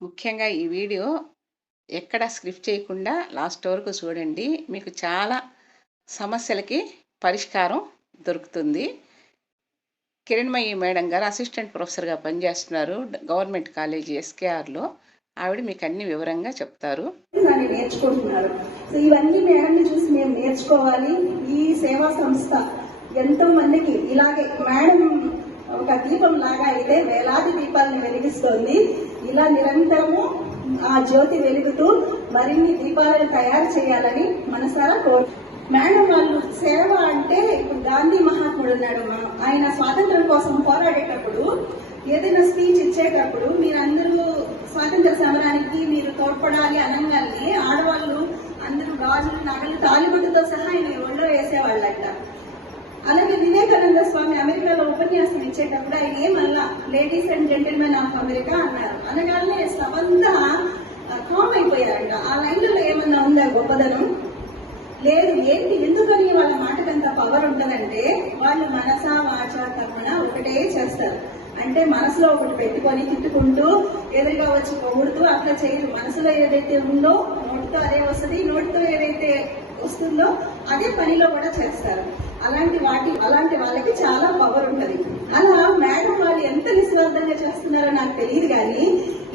ముఖ్యంగా ఈ వీడియో ఎక్కడ స్క్రిప్ట్ చేయకుండా లాస్ట్ వరకు చూడండి. మీకు చాలా సమస్యలకి పరిష్కారం దొరుకుతుంది. కిరణ్మయి మేడం గారు అసిస్టెంట్ ప్రొఫెసర్గా పనిచేస్తున్నారు గవర్నమెంట్ కాలేజీ ఎస్కేఆర్లో. ఆవిడ మీకు అన్ని వివరంగా చెప్తారు. నేర్చుకుంటున్నారు. సో ఇవన్నీ మేడంని చూసి మేము నేర్చుకోవాలి. ఈ సేవా సంస్థ ఎంతో మందికి ఇలాగే మేడం ఒక దీపం లాగా అయితే వేలాది దీపాలను వెలిగిస్తోంది. ఇలా నిరంతరము ఆ జ్యోతి వెలుగుతూ మరిన్ని దీపాలను తయారు చేయాలని మనసారా మేడం వాళ్ళు సేవ అంటే ఇప్పుడు గాంధీ మహాత్ముడు ఉన్నాడు. ఆయన స్వాతంత్రం కోసం పోరాడేటప్పుడు ఏదైనా స్పీచ్ ఇచ్చేటప్పుడు మీరందరూ స్వాతంత్ర సమరానికి మీరు తోడ్పడాలి అనగానే ఆడవాళ్ళు అందరూ గాజులు నగలు తాలిబొట్టుతో సహా ఆయన ఒళ్ళో వేసేవాళ్ళంట. అలాగే వివేకానంద స్వామి అమెరికాలో ఉపన్యాసం ఇచ్చేటప్పుడు ఆయన ఏమల్లా ladies and gentlemen of America అన్నారు. అనగానే సబంతా కామ్ అయిపోయారంట. ఆ లైన్లలో ఏమన్నా ఉందా గొప్పదనం? లేదు. ఏంటి, ఎందుకని వాళ్ళ మాటకంత పవర్ ఉంటుందంటే వాళ్ళు మనసా వాచ కర్మణ ఒకటే చేస్తారు. అంటే మనసులో ఒకటి పెట్టుకొని తిట్టుకుంటూ ఎదురుగా వచ్చి పొగుడుతూ అట్లా చేయరు. మనసులో ఏదైతే ఉందో నోటితో అదే వస్తుంది, నోటితో ఏదైతే వస్తుందో అదే పనిలో కూడా చేస్తారు. అలాంటి వాళ్ళకి చాలా పవర్ ఉంటది. అలా మేడం వాళ్ళు ఎంత నిస్వార్థంగా చేస్తున్నారో నాకు తెలియదు, కానీ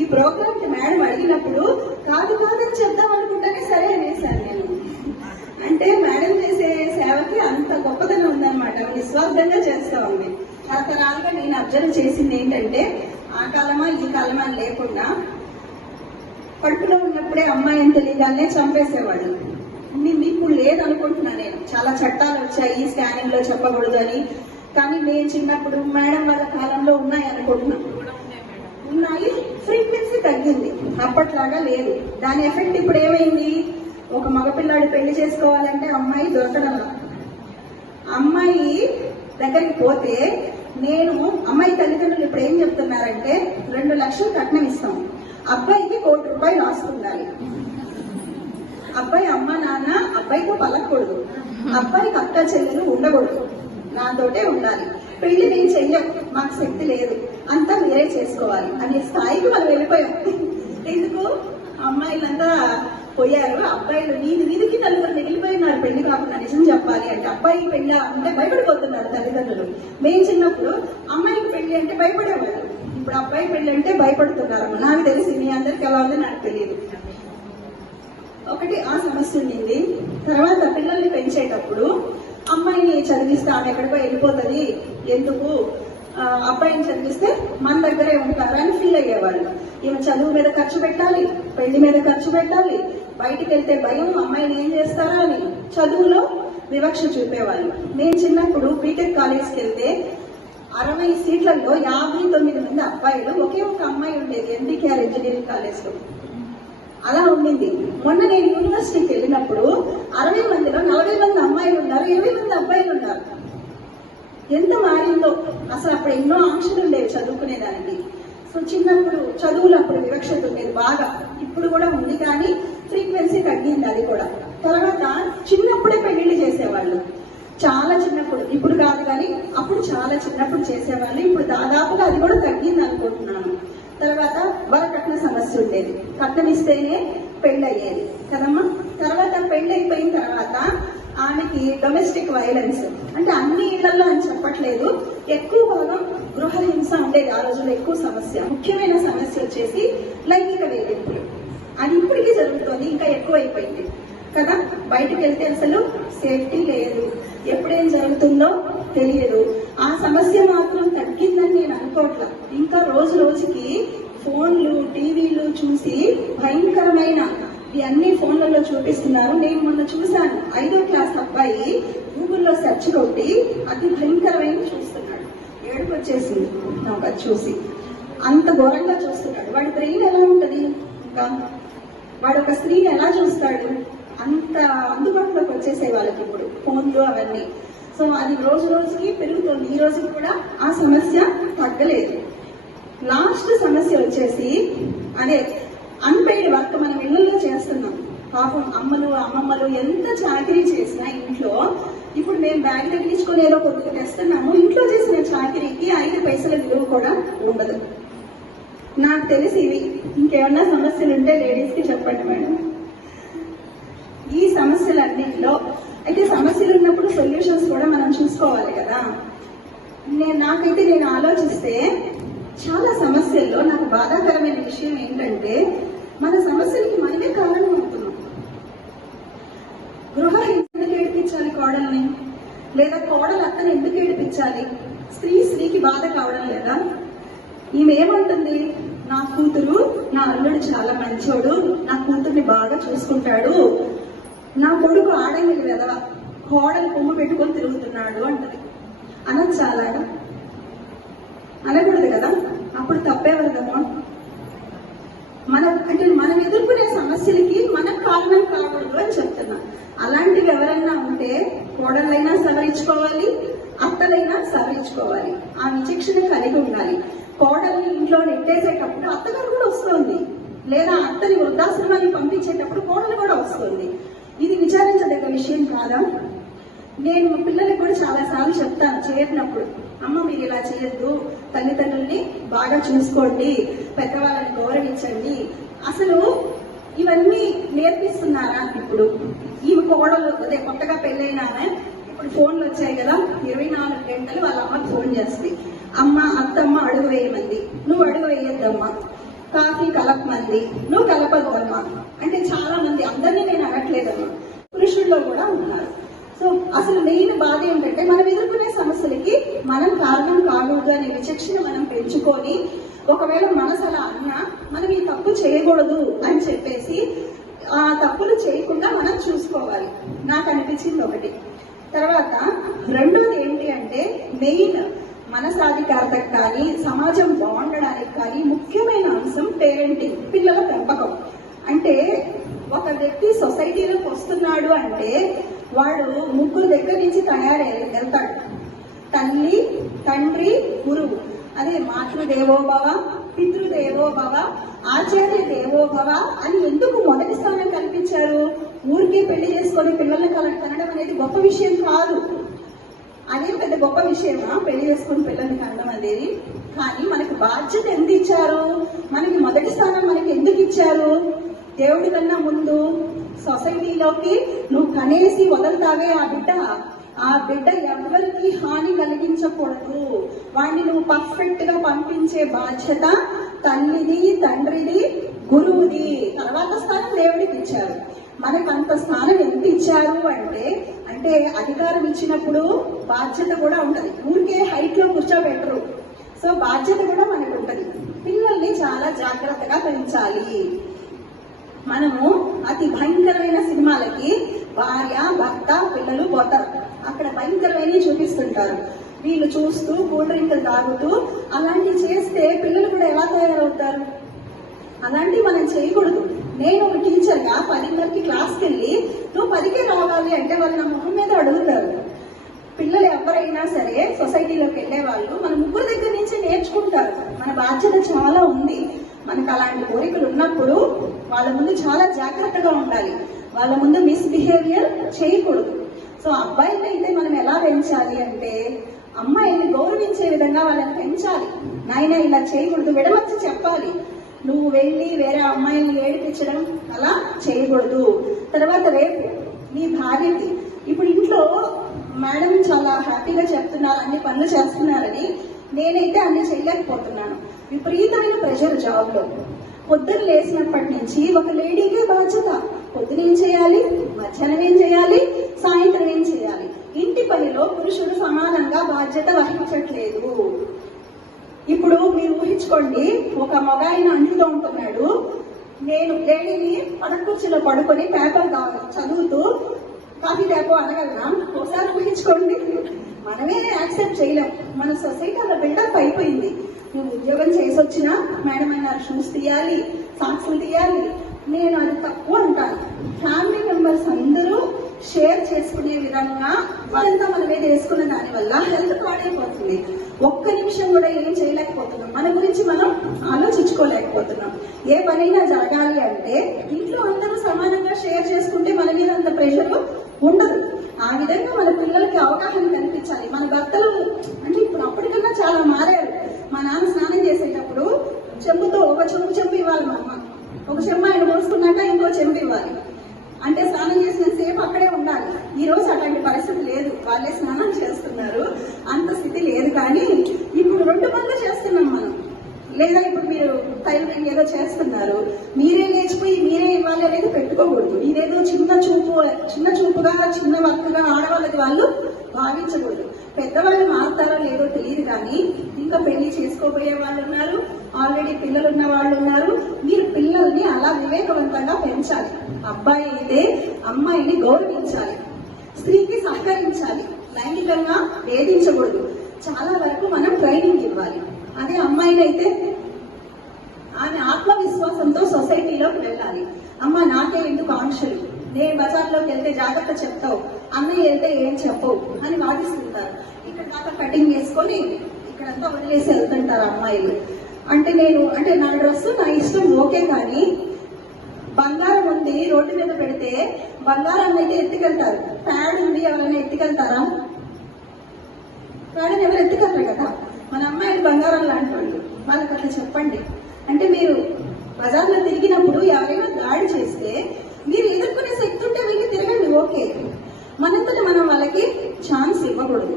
ఈ ప్రోగ్రామ్ కి మేడం అడిగినప్పుడు కాదని చెప్దాం అనుకుంటేనే సరే అనేసాను నేను. అంటే మేడం చేసే సేవకి అంత గొప్పతనం ఉందన్నమాట. నిస్వార్థంగా చేస్తా ఉంది. తరతరాలుగా నేను అబ్జర్వ్ చేసింది ఏంటంటే ఆ కాలమా ఈ కాలమా లేకుండా కడుపులో ఉన్నప్పుడే అమ్మాయి అని తెలియగానే చంపేసేవాళ్ళు. ఇప్పుడు లేదనుకుంటున్నా నేను. చాలా చట్టాలు వచ్చాయి స్కానింగ్ లో చెప్పకూడదు అని. కానీ నేను చిన్నప్పుడు మేడం వాళ్ళ కాలంలో ఉన్నాయి అనుకుంటున్నా. ఉన్నాయి. ఫ్రీక్వెన్సీ తగ్గింది, అప్పట్లాగా లేదు. దాని ఎఫెక్ట్ ఇప్పుడు ఏమైంది? ఒక మగపిల్లాడు పెళ్లి చేసుకోవాలంటే అమ్మాయి దొరకడం. అమ్మాయి దగ్గరికి పోతే అమ్మాయి తల్లిదండ్రులు ఇప్పుడు ఏం చెప్తున్నారంటే 2 లక్షలు కట్నం ఇస్తాం, అబ్బాయికి 1 కోటి రూపాయలు ఆస్తుండాలి. అబ్బాయి అమ్మ నాన్న అబ్బాయితో పలకూడదు, అబ్బాయికి అక్క చెల్లెలు ఉండకూడదు, నాతోటే ఉండాలి. పెళ్లి నేను చెయ్యం, మాకు శక్తి లేదు, అంతా మీరే చేసుకోవాలి అనే స్థాయికి మనం వెళ్ళిపోయాం. ఎందుకు? అమ్మాయిలంతా పోయారు, అబ్బాయిలు వీధికి నలుగురు మిగిలిపోయినారు పెళ్లి కాకుండా. నిజం చెప్పాలి అంటే అబ్బాయికి పెళ్లి అంటే భయపడిపోతున్నారు తల్లిదండ్రులు. మేము చిన్నప్పుడు అమ్మాయికి పెళ్లి అంటే భయపడేవాళ్ళు, ఇప్పుడు అబ్బాయి పెళ్లి అంటే భయపడుతున్నారు. నాకు తెలిసి మీ అందరికి ఎలా ఉందో నాకు తెలియదు. ఒకటి ఆ సమస్య ఉండింది. తర్వాత పిల్లల్ని పెంచేటప్పుడు అమ్మాయిని చదివిస్తే ఆమె ఎక్కడికో వెళ్ళిపోతుంది, ఎందుకు అబ్బాయిని చదివిస్తే మన దగ్గరే ఉంటారని ఫీల్ అయ్యేవాళ్ళు. ఈమె చదువు మీద ఖర్చు పెట్టాలి, పెళ్లి మీద ఖర్చు పెట్టాలి, బయటికి వెళ్తే భయం, అమ్మాయిని ఏం చేస్తారా అని చదువులో వివక్ష చూపేవాళ్ళు. నేను చిన్నప్పుడు బీటెక్ కాలేజ్కి వెళ్తే 60 సీట్లలో 59 మంది అబ్బాయిలు, ఒకే ఒక అమ్మాయి ఉండేది ఎన్బికేఆర్ ఇంజనీరింగ్ కాలేజ్ లో. అలా ఉండింది. మొన్న నేను యూనివర్సిటీకి వెళ్ళినప్పుడు 60 మందిలో 40 మంది అమ్మాయిలు ఉన్నారు, 20 మంది అబ్బాయిలు ఉన్నారు. ఎంత మారిందో అసలు. అప్పుడు ఎన్నో ఆంక్షలు ఉండేవి చదువుకునేదానికి. సో చిన్నప్పుడు చదువులు అప్పుడు వివక్షత ఉండేది బాగా. ఇప్పుడు కూడా ఉంది, కానీ ఫ్రీక్వెన్సీ తగ్గింది అది కూడా. తర్వాత చిన్నప్పుడే పెళ్లిళ్ళు చేసేవాళ్ళు, చాలా చిన్నప్పుడు. ఇప్పుడు కాదు కానీ అప్పుడు చాలా చిన్నప్పుడు చేసేవాళ్ళు. ఇప్పుడు దాదాపుగా అది కూడా తగ్గింది అనుకుంటున్నాను. తర్వాత వరకట్న సమస్య ఉండేది, కట్నం ఇస్తేనే పెళ్ళి అయ్యేది కదమ్మా. తర్వాత పెళ్లి అయిపోయిన తర్వాత ఆమెకి డొమెస్టిక్ వైలెన్స్, అంటే అన్ని ఇళ్లలో అని చెప్పట్లేదు, ఎక్కువ భాగం గృహ హింస ఉండేది ఆ రోజుల్లో. ఎక్కువ సమస్య, ముఖ్యమైన సమస్య వచ్చేసి లైంగిక వేధింపులు. అది ఇప్పటికీ జరుగుతుంది, ఇంకా ఎక్కువైపోయింది కదా. బయటకు వెళ్తే అసలు సేఫ్టీ లేదు, ఎప్పుడేం జరుగుతుందో తెలియదు. ఆ సమస్య మాత్రం తగ్గిందని నేను అనుకోవట్లా. ఇంకా రోజు రోజుకి ఫోన్లు టీవీలు చూసి భయంకరమైన ఇవన్నీ ఫోన్లలో చూపిస్తున్నారు. నేను మొన్న చూశాను, 5వ క్లాస్ అబ్బాయి గూగుల్లో సెర్చ్ కొట్టి అతి భయంకరమైన చూస్తున్నాడు. ఏడుపు వచ్చేసింది నాకు అది చూసి. అంత ఘోరంగా చూస్తున్నాడు. వాడి బ్రెయిన్ ఎలా ఉంటది? ఇంకా వాడు ఒక స్త్రీని ఎలా చూస్తాడు? అంత అందుబాటులోకి వచ్చేసే వాళ్ళకి ఇప్పుడు ఫోన్లు అవన్నీ. సో అది రోజు రోజుకి పెరుగుతుంది. ఈ రోజు కూడా ఆ సమస్య తగ్గలేదు. లాస్ట్ సమస్య వచ్చేసి అదే అన్పెయిడ్ వర్క్. మనం ఇళ్లలో చేస్తున్నాం. పాపం అమ్మమ్మలు ఎంత చాకరీ చేసినా ఇంట్లో, ఇప్పుడు మేము బ్యాగ్ తగిలించుకొని ఏదో కొద్దిగా తెస్తున్నాము, ఇంట్లో చేసిన చాకరీకి 5 పైసల విలువ కూడా ఉండదు. నాకు తెలిసి ఇవి. ఇంకేమన్నా సమస్యలు ఉంటే లేడీస్కి చెప్పండి మేడం. ఈ సమస్యలన్నింటిలో అయితే సమస్యలు ఉన్నప్పుడు సొల్యూషన్స్ కూడా మనం చూసుకోవాలి కదా. నాకైతే నేను ఆలోచిస్తే చాలా సమస్యల్లో నాకు బాధాకరమైన విషయం ఏంటంటే మన సమస్యలకి మనమే కారణం అవుతున్నాం. గృహ ఎందుకు ఏడిపించాలి కోడల్ని, లేదా కోడలు అత్తని ఎందుకు ఏడిపించాలి? స్త్రీకి బాధ కావడం లేదా? ఈమె ఏమంటుంది, నా కూతురు నా అల్లుడు చాలా మంచోడు, నా కూతుర్ని బాగా చూసుకుంటాడు, నా కొడుకు ఆడంగిలి వెదవ, కోడలు కొమ్ము పెట్టుకొని తిరుగుతున్నాడు అంటది. అనొచ్చా అలాగా? అనకూడదు కదా. అప్పుడు తప్పేవరదమ్మా. మనం ఎదుర్కొనే సమస్యలకి మనం కారణం కాకూడదు అని చెప్తున్నా. అలాంటివి ఎవరైనా ఉంటే కోడలైనా సవరించుకోవాలి, అత్తలైనా సవరించుకోవాలి. ఆ విచక్షణ కలిగి ఉండాలి. కోడల్ని ఇంట్లో నెట్టేసేటప్పుడు అత్తగారు కూడా వస్తుంది, లేదా అత్తని వృద్ధాశ్రమాన్ని పంపించేటప్పుడు కోడలు కూడా వస్తుంది. ఇది విచారించదగ్గ విషయం కాదా? నేను మా పిల్లలకు కూడా చాలా సార్లు చెప్తాను చేరినప్పుడు, అమ్మ మీరు ఇలా చేయొద్దు, తల్లిదండ్రుల్ని బాగా చూసుకోండి, పెద్దవాళ్ళని గౌరవించండి. అసలు ఇవన్నీ నేర్పిస్తున్నారా? ఇప్పుడు ఈ కోడలు అదే కొత్తగా పెళ్ళైనా ఇప్పుడు ఫోన్లు వచ్చాయి కదా, 24 గంటలు వాళ్ళ అమ్మకి ఫోన్ చేస్తుంది. అమ్మ అత్తమ్మ అడుగు వేయమంది, నువ్వు అడుగు వేయొద్దమ్మా. కాఫీ కలపమంది, నువ్వు కలపద్దమ్మా. అంటే చాలా మంది, అందరినీ నేను అనట్లేదమ్మా, పురుషుల్లో కూడా ఉన్నారు. సో అసలు మెయిన్ బాధ ఏంటంటే మనం ఎదుర్కొనే సమస్యలకి మనం కారణం కాకూడదు అనే విచక్షణ మనం పెంచుకొని, ఒకవేళ మనసు అలా అన్నా మనం ఈ తప్పు చేయకూడదు అని చెప్పేసి ఆ తప్పులు చేయకుండా మనం చూసుకోవాలి. నాకు అనిపించింది ఒకటి. తర్వాత రెండోది ఏంటి అంటే మెయిన్ మన సాధికారతకు కానీ సమాజం బాగుండడానికి కానీ ముఖ్యమైన అంశం పేరెంటింగ్, పిల్లల పెంపకం. అంటే ఒక వ్యక్తి సొసైటీలోకి వస్తున్నాడు అంటే వాడు 3 దగ్గర నుంచి వెళ్తాడు. తల్లి, తండ్రి, గురువు. అదే మాతృదేవోభవ, పితృదేవోభవ, ఆచార్య దేవోభవ అని ఎందుకు మొదటి స్థానం కల్పించారు? ఊరికే పెళ్లి చేసుకొని పిల్లల్ని కనడం అనేది గొప్ప విషయం కాదు. అదే పెద్ద గొప్ప విషయమా పెళ్లి చేసుకుని పిల్లల్ని కనడం అనేది? కానీ మనకు బాధ్యత ఎందుకు ఇచ్చారు? మనకి మొదటి స్థానం మనకి ఎందుకు ఇచ్చారు? దేవుడి కన్నా ముందు సొసైటీలోకి నువ్వు కనేసి వదులుతావే ఆ బిడ్డ ఎవరికి హాని కలిగించకూడదు. వాడిని నువ్వు పర్ఫెక్ట్ గా పంపించే బాధ్యత తల్లిది, తండ్రిది, గురువుది. తర్వాత స్థానం దేవుడికి ఇచ్చారు. మనకు అంత స్థానం ఎంత ఇచ్చారు అంటే అధికారం ఇచ్చినప్పుడు బాధ్యత కూడా ఉంటది. ఊరికే హైట్ లో కూర్చోబెట్టరు. సో బాధ్యత కూడా మనకు ఉంటది. పిల్లల్ని చాలా జాగ్రత్తగా పెంచాలి. మనము అతి భయంకరమైన సినిమాలకి భార్య, భర్త, పిల్లలు పోతారు. అక్కడ భయంకరమైన చూపిస్తుంటారు. వీళ్ళు చూస్తూ కూల్ డ్రింకులు తాగుతూ అలాంటివి చేస్తే పిల్లలు కూడా ఎలా తయారవుతారు? అలాంటివి మనం చేయకూడదు. నేను ఒక టీచర్గా 10:30కి క్లాస్కి వెళ్ళి నువ్వు 10కే రావాలి అంటే వాళ్ళు నా మొహం మీద అడుగుతారు. పిల్లలు ఎవరైనా సరే సొసైటీలోకి వెళ్ళే వాళ్ళు మన 3 దగ్గర నుంచి నేర్చుకుంటారు. మన బాధ్యత చాలా ఉంది. మనకు అలాంటి కోరికలు ఉన్నప్పుడు వాళ్ళ ముందు చాలా జాగ్రత్తగా ఉండాలి. వాళ్ళ ముందు మిస్బిహేవియర్ చేయకూడదు. సో అబ్బాయిని అయితే మనం ఎలా పెంచాలి అంటే అమ్మాయిని గౌరవించే విధంగా వాళ్ళని పెంచాలి. నాయన ఇలా చేయకూడదు, విడమర్చి చెప్పాలి. నువ్వు వెళ్ళి వేరే అమ్మాయిని ఏడిపించడం అలా చేయకూడదు. తర్వాత రేపు నీ భార్యకి, ఇప్పుడు ఇంట్లో మేడం చాలా హ్యాపీగా చెప్తున్నారు, అన్ని పనులు చేస్తున్నారని, నేనైతే అన్ని చేయలేకపోతున్నాను. విపరీతమైన ప్రెషర్ జాబ్ లో. పొద్దున్న లేచినప్పటి నుంచి ఒక లేడీకే బాధ్యత. పొద్దున ఏం చేయాలి, మధ్యాహ్నం ఏం చేయాలి, సాయంత్రం ఏం చేయాలి. ఇంటి పనిలో పురుషుడు సమానంగా బాధ్యత వహించట్లేదు. ఇప్పుడు మీరు ఊహించుకోండి, ఒక మగాయన అంటుతూ ఉంటున్నాడు, నేను లేడీని పడకుర్చీలో పడుకొని పేపర్ చదువుతూ కాఫీ ట్యాపో అనగలనా? ఒకసారి ఊహించుకోండి. మనమే యాక్సెప్ట్ చేయలేం. మన సొసైటీ అలా బిల్డప్ అయిపోయింది. నువ్వు ఉద్యోగం చేసి వచ్చినా మేడం అన్నారు షూస్ తీయాలి, సాక్స్లు తీయాలి. నేను అది తక్కువ అంటాను. ఫ్యామిలీ మెంబర్స్ అందరూ షేర్ చేసుకునే విధంగా వాళ్ళంతా మన మీద వేసుకున్న దాని వల్ల హెల్త్ పాడైపోతుంది. ఒక్క నిమిషం కూడా ఏం చేయలేకపోతున్నాం. మన గురించి మనం ఆలోచించుకోలేకపోతున్నాం. ఏ పనైనా జరగాలి అంటే ఇంట్లో అందరూ సమానంగా షేర్ చేసుకుంటే మన మీద అంత ప్రెషర్ ఉండదు. ఆ విధంగా మన పిల్లలకి అవగాహన కల్పించాలి. మన భర్తలు అంటే ఇప్పుడు అప్పటికన్నా చాలా మారారు. మా నాన్న స్నానం చేసేటప్పుడు చెంబుతో ఒక చెంబు ఇవ్వాలి మా అమ్మ, ఒక చెంబు ఆయన మోసుకున్నాక ఇంకో చెంబు ఇవ్వాలి. అంటే స్నానం చేసిన సేపు అక్కడే ఉండాలి. ఈ రోజు అట్లాంటి పరిస్థితి లేదు, వాళ్ళే స్నానం చేస్తున్నారు, అంత స్థితి లేదు. కానీ ఇప్పుడు 2 పనులు చేస్తున్నాం మనం. లేదా ఇప్పుడు మీరు టైలరింగ్ ఏదో చేస్తున్నారు, మీరే లేచిపోయి మీరే ఇవ్వాలి అనేది పెట్టుకోకూడదు. ఇదేదో చిన్న చూపుగా చిన్న వర్క్గా ఆడవాళ్ళకి వాళ్ళు భావించకూడదు. పెద్దవాళ్ళు మారుతారో లేదో తెలియదు, కానీ ఇంకా పెళ్లి చేసుకోబోయే వాళ్ళు ఉన్నారు, ఆల్రెడీ పిల్లలు ఉన్న వాళ్ళు ఉన్నారు. మీరు పిల్లల్ని అలా వివేకవంతంగా పెంచాలి. అబ్బాయి అయితే అమ్మాయిని గౌరవించాలి, స్త్రీకి సహకరించాలి, లైంగికంగా వేధించకూడదు. చాలా వరకు మనం ట్రైనింగ్ ఇవ్వాలి. అదే అమ్మాయినైతే ఆమె ఆత్మవిశ్వాసంతో సొసైటీలోకి వెళ్ళాలి. అమ్మ నాకే ఎందుకు ఆంక్షలు, నేను బజార్లోకి వెళ్తే జాగ్రత్త చెప్తావు, అన్నయ్య వెళ్తే ఏం చెప్పవు అని వాదిస్తుంటారు. ఇక్కడ దాకా కటింగ్ చేసుకొని ఇక్కడంతా వదిలేసి వెళ్తుంటారు అమ్మాయిలు. అంటే నా డ్రెస్ నా ఇష్టం ఓకే, కానీ బంగారం ఉంది రోడ్డు మీద పెడితే బంగారం అయితే ఎత్తుకెళ్తారు, ప్యాడ్ ఉంది ఎవరైనా ఎత్తుకెళ్తారా? ప్యాడ్ని ఎవరు ఎత్తుకెళ్తారు కదా. మన అమ్మాయిలు బంగారం లాంటి వాళ్ళు, వాళ్ళకి అట్లా చెప్పండి. అంటే మీరు బజార్లో తిరిగినప్పుడు ఎవరైనా దాడి చేస్తే మీరు ఎదుర్కొనే శక్తి ఉంటే వెళ్ళి తిరగండి, ఓకే. మనంతటి మనం వాళ్ళకి ఛాన్స్ ఇవ్వకూడదు.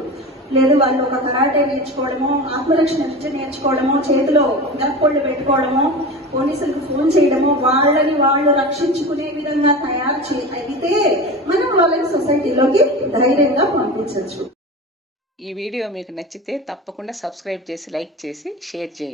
లేదు వాళ్ళు ఒక కరాటే నేర్చుకోవడమో, ఆత్మరక్షణ విద్య నేర్చుకోవడమో, చేతిలో గలపొళ్ళు పెట్టుకోవడమో, పోలీసులకు ఫోన్ చేయడమో, వాళ్ళని వాళ్ళు రక్షించుకునే విధంగా అయితే మనం వాళ్ళని సొసైటీలోకి ధైర్యంగా పంపించవచ్చు. ఈ వీడియో మీకు నచ్చితే తప్పకుండా సబ్స్క్రైబ్ చేసి, లైక్ చేసి, షేర్ చేయండి.